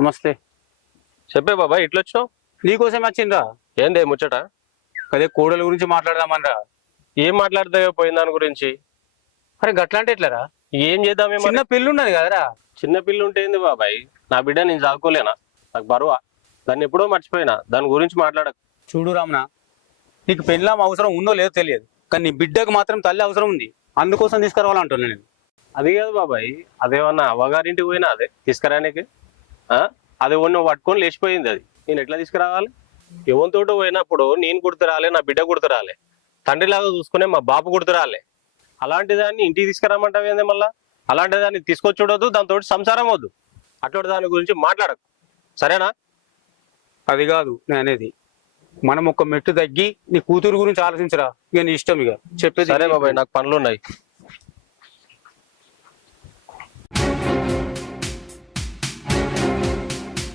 నమస్తే. చెప్పే బాబా ఇట్లొచ్చావు. నీకోసం వచ్చిండ్రా. ఏందే ముచ్చట? అదే కోడల గురించి మాట్లాడదామనరా. ఏం మాట్లాడతాయో పోయిన దాని గురించి. అరే గట్లాంటి ఎట్లరా? ఏం చేద్దామే మరి? చిన్న పిల్లు ఉన్నది కదరా. చిన్న పిల్ల ఉంటే ఏంది బాబాయ్? నా బిడ్డ నేను చాలుకోలేనా? నాకు బరువా? దాన్ని ఎప్పుడో మర్చిపోయినా. దాని గురించి మాట్లాడక. చూడు రామన, నీకు పెళ్ళాం అవసరం ఉందో లేదో తెలియదు, కానీ నీ బిడ్డకు మాత్రం తల్లి అవసరం ఉంది. అందుకోసం తీసుకురావాలంటున్నా నేను. అది కాదు బాబాయ్, అదేమన్నా అవ్వగారింటికి పోయినా అదే తీసుకురానికి? అది నువ్వు పట్టుకొని లేచిపోయింది. అది నేను ఎట్లా తీసుకురావాలి? ఎవరితోటో పోయినప్పుడు నేను గుర్తురాలే, నా బిడ్డ గుర్తురాలే, తండ్రిలాగా చూసుకునే మా బాపు గుర్తురాలే. అలాంటి దాన్ని ఇంటికి తీసుకురామంటావేంది మళ్ళా? అలాంటి దాన్ని తీసుకొచ్చి చూడొద్దు, దాంతో సంసారం వద్దు. అటువంటి దాని గురించి మాట్లాడకు, సరేనా? అది కాదు నేను అనేది. మనం ఒక మెట్టు తగ్గి నీ కూతురు గురించి ఆలోచించరా. ఇక నీ ఇష్టం, ఇక చెప్పేది. సరే బాబాయ్, నాకు పనులు ఉన్నాయి.